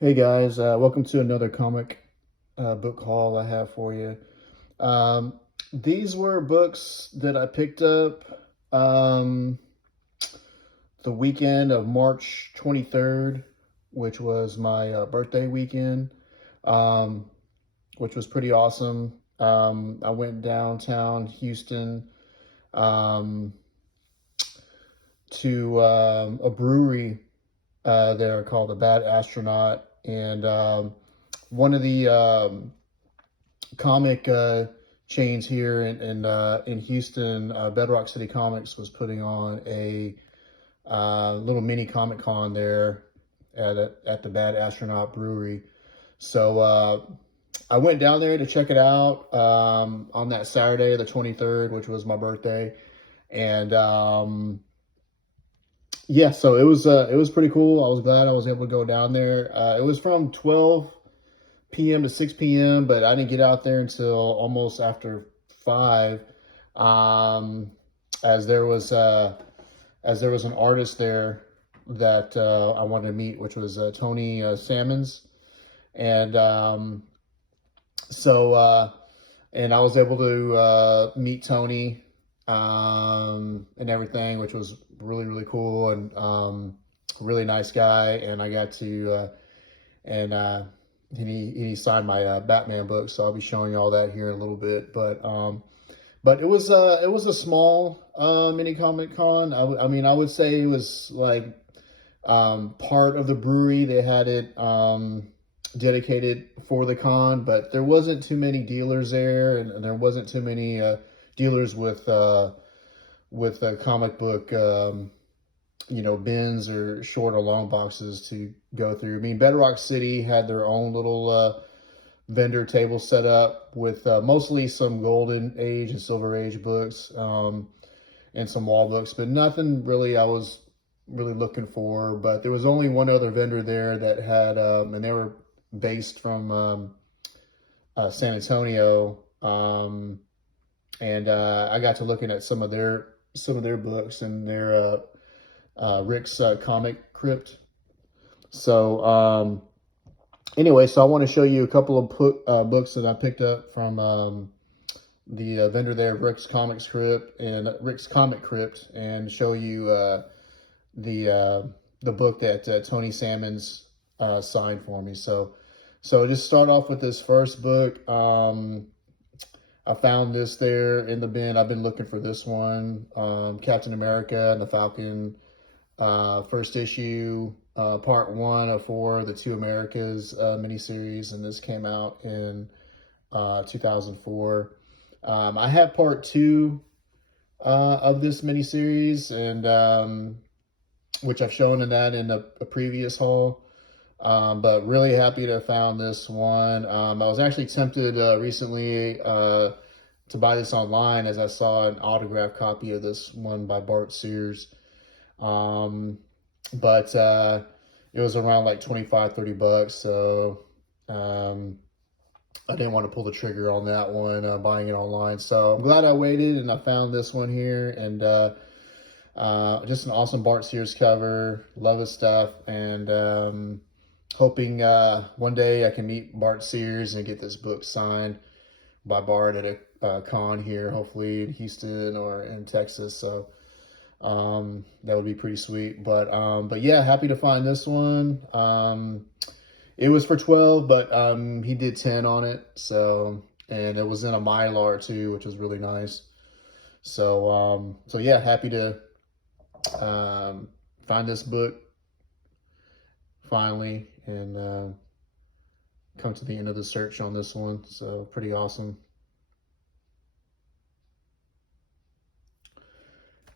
Hey guys, welcome to another comic book haul I have for you. Um, these were books that I picked up um, the weekend of March 23rd, which was my birthday weekend, um, which was pretty awesome. I went downtown Houston um, to a brewery there called the Bad Astronaut, and one of the comic chains here in Houston, Bedrock City Comics was putting on a little mini Comic Con there at the Bad Astronaut Brewery. So I went down there to check it out on that Saturday, the 23rd, which was my birthday, and yeah, so it was pretty cool. I was glad I was able to go down there. It was from 12 p.m. to 6 p.m., but I didn't get out there until almost after 5, um, as there was an artist there that I wanted to meet, which was Tony Salmons, and so and I was able to meet Tony and everything, which was really cool, and really nice guy, and I got to and he signed my Batman book, so I'll be showing you all that here in a little bit. But it was a small mini Comic Con. I mean, I would say it was like part of the brewery. They had it dedicated for the con, but there wasn't too many dealers there, and there wasn't too many dealers with comic book bins or short or long boxes to go through. I mean, Bedrock City had their own little vendor table set up with mostly some Golden Age and Silver Age books, and some wall books, but nothing really I was really looking for. But there was only one other vendor there that had, and they were based from San Antonio, and I got to looking at some of their books and their Rick's comic crypt. So anyway, so I want to show you a couple of books that I picked up from the vendor there, Rick's Comic Crypt, and show you the book that Tony Salmons signed for me. So just start off with this first book. I found this there in the bin. I've been looking for this one, Captain America and the Falcon, first issue, part 1 of 4, the Two Americas miniseries, and this came out in 2004. I have part 2 of this miniseries, and which I've shown in a previous haul. But really happy to have found this one. I was actually tempted recently to buy this online, as I saw an autographed copy of this one by Bart Sears. But it was around like 25-30 bucks, so I didn't want to pull the trigger on that one, buying it online. So I'm glad I waited, and I found this one here, and just an awesome Bart Sears cover. Love his stuff, and hoping one day I can meet Bart Sears and get this book signed by Bart at a con here, hopefully in Houston or in Texas. So that would be pretty sweet. But yeah, happy to find this one. It was for 12, but he did 10 on it. So, and it was in a Mylar too, which was really nice. So yeah, happy to find this book finally, and come to the end of the search on this one. So pretty awesome.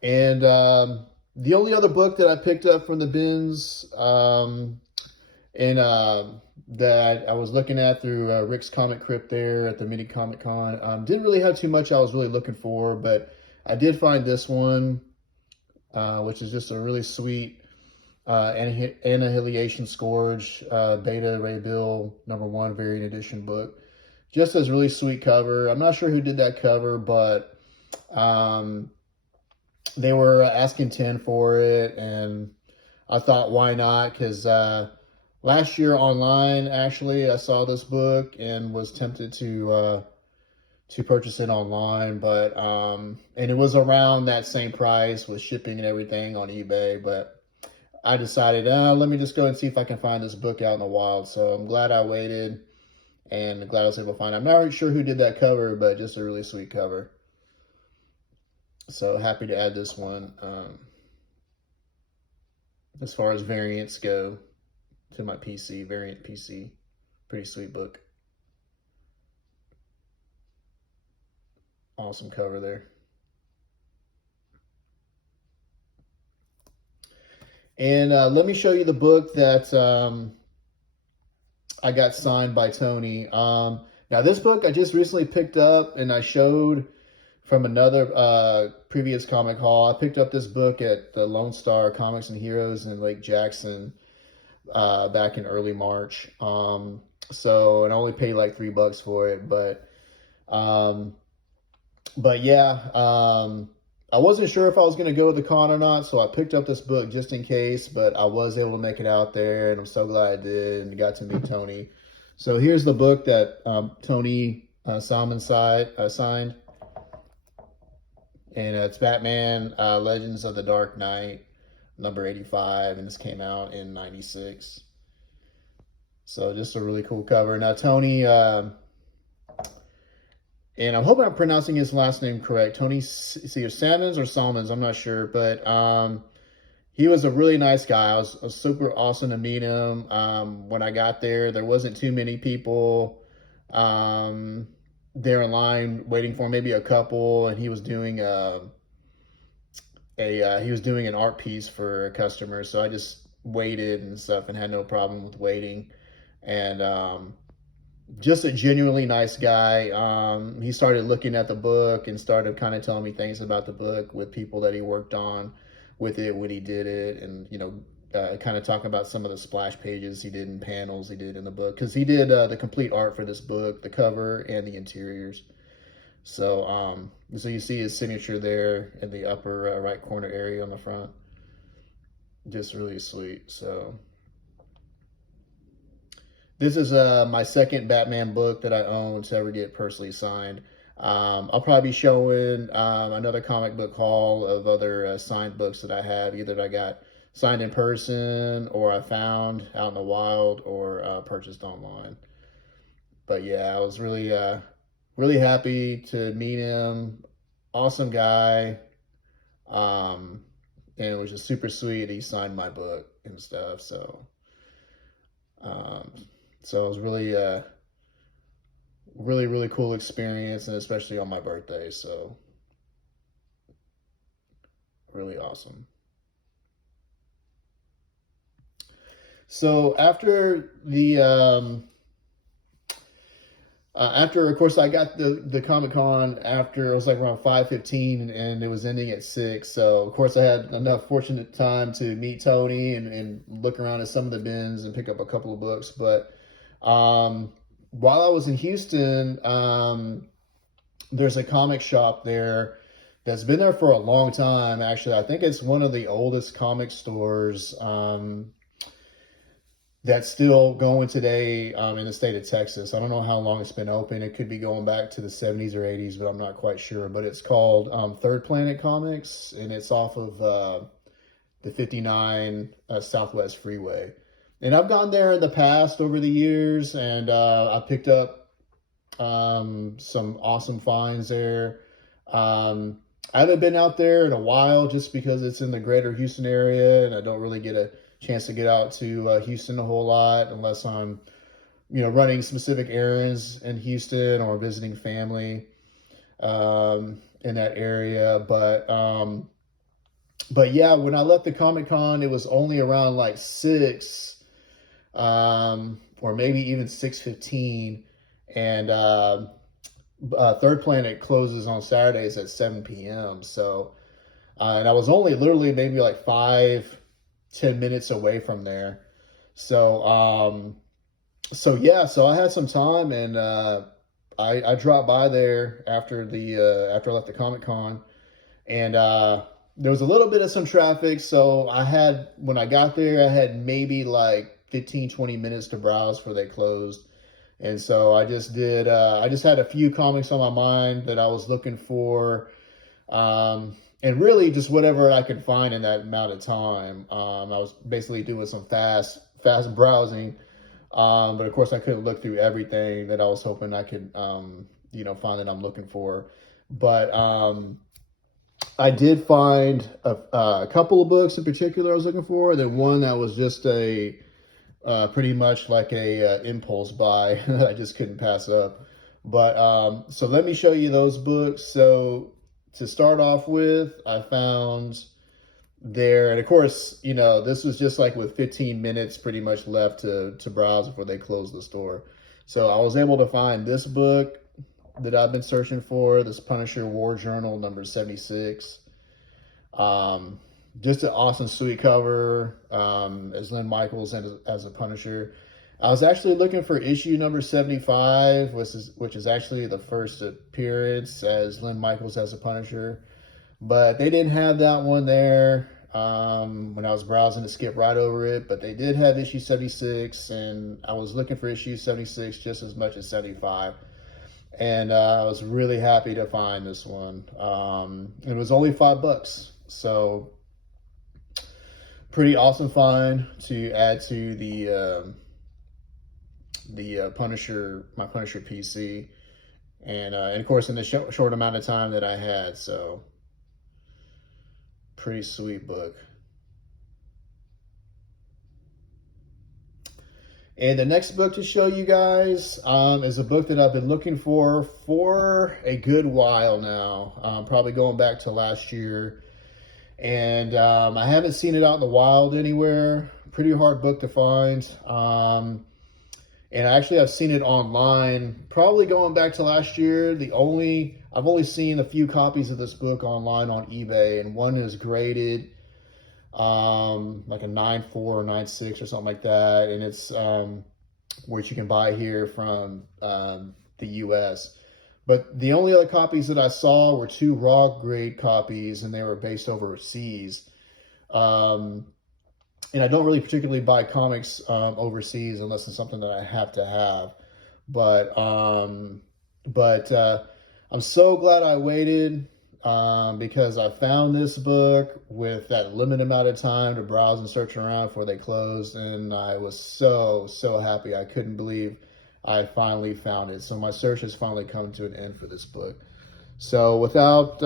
And the only other book that I picked up from the bins, and that I was looking at through Rick's Comic Crypt there at the Mini Comic Con, didn't really have too much I was really looking for, but I did find this one, which is just a really sweet Annihilation Scourge Beta Ray Bill #1 variant edition book. Just as really sweet cover. I'm not sure who did that cover, but they were asking 10 for it, and I thought, why not? Because last year online. Actually, I saw this book and was tempted to purchase it online, but and it was around that same price with shipping and everything on eBay. But I decided, let me just go and see if I can find this book out in the wild. So I'm glad I waited and glad I was able to find it. I'm not really sure who did that cover, but just a really sweet cover. So happy to add this one. As far as variants go, to my PC, variant PC. Pretty sweet book. Awesome cover there. And let me show you the book that I got signed by Tony. Now this book I just recently picked up and I showed from another previous comic haul. I picked up this book at the Lone Star Comics and Heroes in Lake Jackson back in early March. So, and I only paid like $3 for it, but yeah, I wasn't sure if I was going to go with the con or not, so I picked up this book just in case, but I was able to make it out there, and I'm so glad I did, and got to meet Tony. So here's the book that Tony Salmons signed, and it's Batman Legends of the Dark Knight, number 85, and this came out in 96. So just a really cool cover. Now Tony, and I'm hoping I'm pronouncing his last name correct. Tony, it's either Salmons or Salmons, I'm not sure. But he was a really nice guy. It was super awesome to meet him. When I got there, there wasn't too many people there in line waiting for him, maybe a couple. And he was doing he was doing an art piece for a customer. So I just waited and stuff and had no problem with waiting. And just a genuinely nice guy. He started looking at the book and started kind of telling me things about the book with people that he worked on with it when he did it, and kind of talking about some of the splash pages he did and panels he did in the book, because he did the complete art for this book, the cover and the interiors. So so you see his signature there in the upper right corner area on the front. Just really sweet. So this is my second Batman book that I own to ever get personally signed. I'll probably be showing another comic book haul of other signed books that I have, either that I got signed in person or I found out in the wild or purchased online. But yeah, I was really, really happy to meet him. Awesome guy. And it was just super sweet. He signed my book and stuff. So it was really, really cool experience, and especially on my birthday. So really awesome. So after of course, I got the Comic Con after it was like around 5:15, and it was ending at 6. So of course I had enough fortunate time to meet Tony and look around at some of the bins and pick up a couple of books. But while I was in Houston, there's a comic shop there that's been there for a long time. Actually, I think it's one of the oldest comic stores that's still going today in the state of Texas. I don't know how long it's been open. It could be going back to the 70s or 80s, but I'm not quite sure. But it's called Third Planet Comics, and it's off of the 59 Southwest Freeway. And I've gone there in the past over the years, and I picked up some awesome finds there. I haven't been out there in a while just because it's in the greater Houston area, and I don't really get a chance to get out to Houston a whole lot unless I'm, running specific errands in Houston or visiting family in that area. But yeah, when I left the Comic Con, it was only around like 6. Or maybe even 6:15, and Third Planet closes on Saturdays at 7 p.m. So, and I was only literally maybe like 5-10 minutes away from there. So, so I had some time, and I dropped by there after I left the Comic Con, and there was a little bit of some traffic. So when I got there, I had maybe like 15, 20 minutes to browse before they closed. And so I just did, I just had a few comics on my mind that I was looking for. And really just whatever I could find in that amount of time. I was basically doing some fast browsing. But of course I couldn't look through everything that I was hoping I could, find that I'm looking for. But, I did find a couple of books in particular I was looking for. Then one that was just pretty much like a impulse buy that I just couldn't pass up. But so let me show you those books. So to start off with, I found there, and of course, this was just like with 15 minutes pretty much left to browse before they closed the store. So I was able to find this book that I've been searching for, this Punisher War Journal number 76. Just an awesome, sweet cover, as Lynn Michaels and as a Punisher. I was actually looking for issue number 75, which is actually the first appearance as Lynn Michaels as a Punisher. But they didn't have that one there when I was browsing to skip right over it. But they did have issue 76, and I was looking for issue 76 just as much as 75. And I was really happy to find this one. It was only $5, so pretty awesome find to add to the Punisher, my Punisher PC, and of course in the short amount of time that I had. So pretty sweet book. And the next book to show you guys is a book that I've been looking for a good while now, probably going back to last year. And I haven't seen it out in the wild anywhere. Pretty hard book to find. And actually I've seen it online, probably going back to last year. I've only seen a few copies of this book online on eBay, and one is graded like a 9.4 or 9.6 or something like that, and it's which you can buy here from the US. But the only other copies that I saw were 2 raw grade copies, and they were based overseas. And I don't really particularly buy comics overseas unless it's something that I have to have. But I'm so glad I waited. Because I found this book with that limited amount of time to browse and search around before they closed, and I was so happy. I couldn't believe I finally found it. So my search has finally come to an end for this book. So without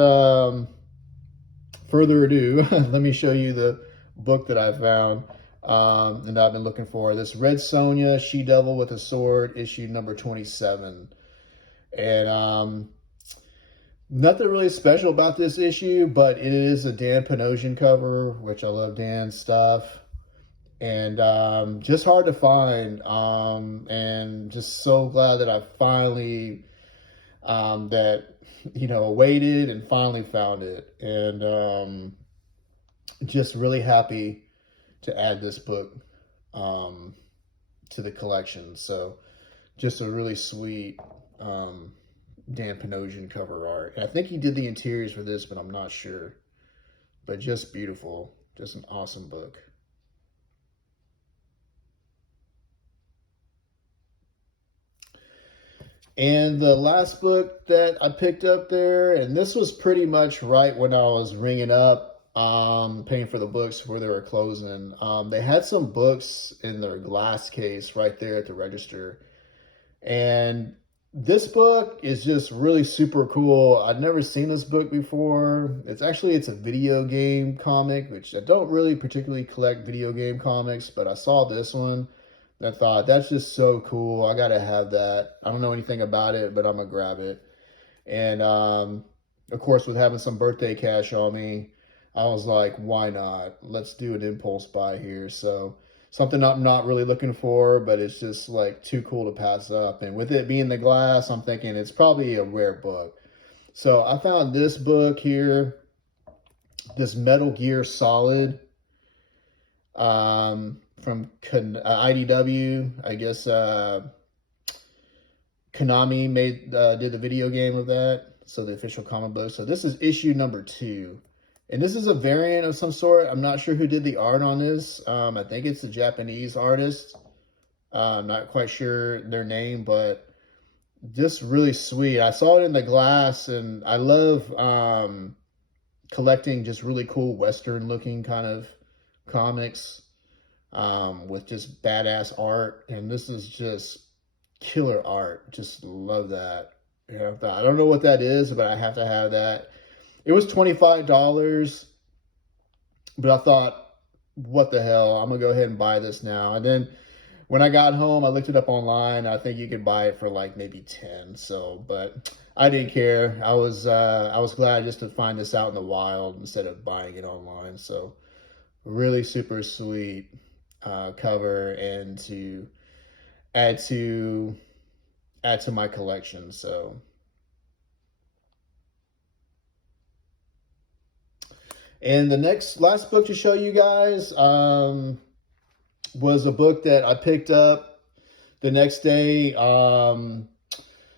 further ado, let me show you the book that I found and I've been looking for. This Red Sonja, She-Devil with a Sword, issue number 27. And nothing really special about this issue, but it is a Dan Panosian cover, which I love Dan's stuff. And just hard to find. And just so glad that I finally, waited and finally found it. And just really happy to add this book to the collection. So just a really sweet Dan Panosian cover art. And I think he did the interiors for this, but I'm not sure. But just beautiful. Just an awesome book. And the last book that I picked up there, and this was pretty much right when I was ringing up, paying for the books before they were closing. They had some books in their glass case right there at the register. And this book is just really super cool. I'd never seen this book before. It's a video game comic, which I don't really particularly collect video game comics, but I saw this one and I thought, that's just so cool. I gotta have that. I don't know anything about it, but I'm gonna grab it. And of course, with having some birthday cash on me, I was like, why not? Let's do an impulse buy here. So something I'm not really looking for, but it's just like too cool to pass up. And with it being the glass, I'm thinking it's probably a rare book. So I found this book here, this Metal Gear Solid from IDW. I guess Konami did the video game of that. So the official comic book. So this is issue number 2. And this is a variant of some sort. I'm not sure who did the art on this. I think it's a Japanese artist. I'm not quite sure their name, but just really sweet. I saw it in the glass, and I love collecting just really cool Western looking kind of comics with just badass art. And this is just killer art. Just love that. I don't know what that is, but I have to have that. It was $25, but I thought, what the hell? I'm gonna go ahead and buy this now. And then when I got home, I looked it up online. I think you could buy it for like maybe 10. So, but I didn't care. I was glad just to find this out in the wild instead of buying it online. So, really super sweet cover, and to add to my collection. So. And the last book to show you guys was a book that I picked up the next day.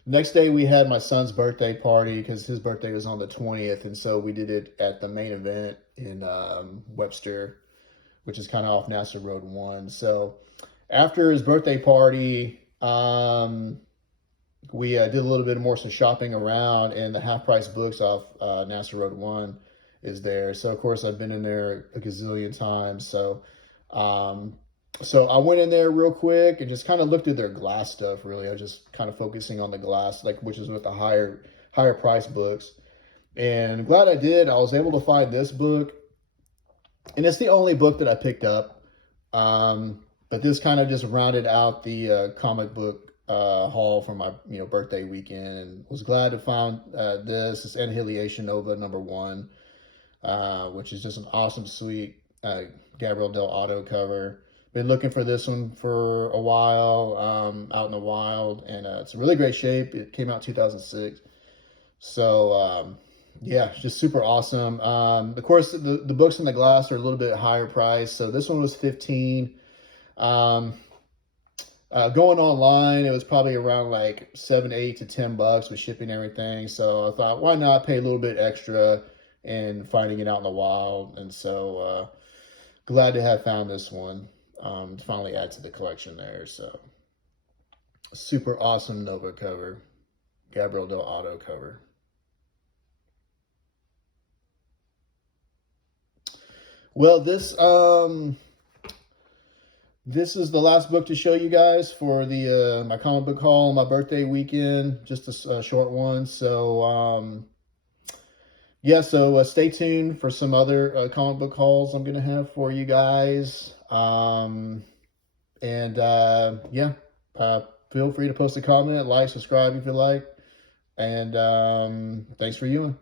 Next day we had my son's birthday party because his birthday was on the 20th. And so we did it at the main event in Webster, which is kind of off NASA Road 1. So after his birthday party, we did a little bit more some shopping around, and the half price books off NASA Road 1 is there. So of course I've been in there a gazillion times. So so I went in there real quick and just kind of looked at their glass stuff. Really, I was just kind of focusing on the glass, like, which is with the higher price books. And I'm glad I did. I was able to find this book, and it's the only book that I picked up. But this kind of just rounded out the comic book haul for my birthday weekend, and was glad to find this. It's Annihilation Nova #1. Which is just an awesome, sweet Gabriel Del Auto cover. Been looking for this one for a while, out in the wild, and it's in really great shape. It came out 2006. So, yeah, just super awesome. Of course, the books in the glass are a little bit higher price. So this one was $15. Going online, it was probably around like $7, $8 to $10 with shipping and everything. So I thought, why not pay a little bit extra and finding it out in the wild. And so glad to have found this one to finally add to the collection there. So super awesome Nova cover, Gabriel Del Auto cover. Well, this is the last book to show you guys for the my comic book haul on my birthday weekend. Just a short one. So yeah, so stay tuned for some other comic book hauls I'm going to have for you guys. Yeah, feel free to post a comment, like, subscribe if you like. And thanks for viewing.